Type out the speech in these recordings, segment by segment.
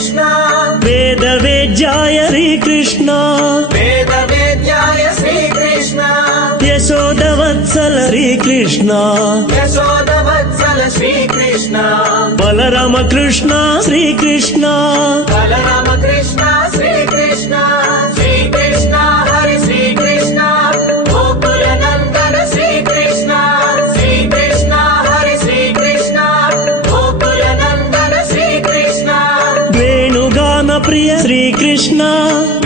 कृष्ण वेद वेद्याय श्रीकृष्ण वेद वेद्याय श्रीकृष्ण यशोदवत्सल श्रीकृष्ण यशोदवत्सल श्रीकृष्ण बलराम कृष्ण श्रीकृष्ण बलराम कृष्ण श्रीकृष्ण श्रीकृष्ण हरि श्रीकृष्ण गोकुल नंदन श्रीकृष्ण श्रीकृष्ण हरि श्रीकृष्ण गोकुल नंदन श्रीकृष्ण वेणुगान प्रिय श्रीकृष्ण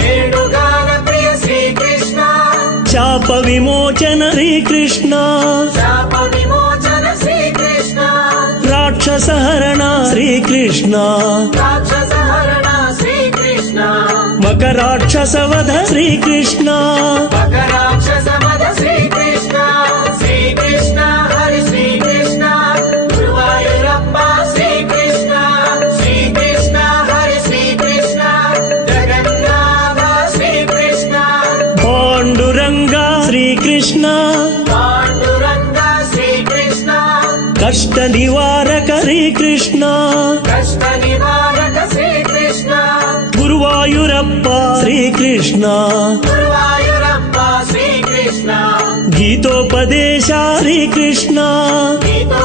वेणुगान प्रिय श्रीकृष्ण शाप विमोचन श्रीकृष्ण शाप विमोचन श्रीकृष्ण राक्षसहरण श्रीकृष्ण राक्षसहरण श्रीकृष्ण मकराक्षसवध श्रीकृष्ण मकराक्षसवध श्रीकृष्ण श्रीकृष्ण हरि श्रीकृष्ण गुरुवायूरप्पा श्रीकृष्ण श्रीकृष्ण हरि श्रीकृष्ण जगन्नाथ श्रीकृष्ण पाण्डुरंग श्रीकृष्ण पाण्डुरंग श्रीकृष्ण कष्ट निवारक श्रीकृष्ण कष्ट निवारक श्रीकृष्ण गुरुवायूरप्पा श्रीकृष्ण गुरुवायूरप्पा श्रीकृष्ण गीतोपदेश श्रीकृष्ण गीतो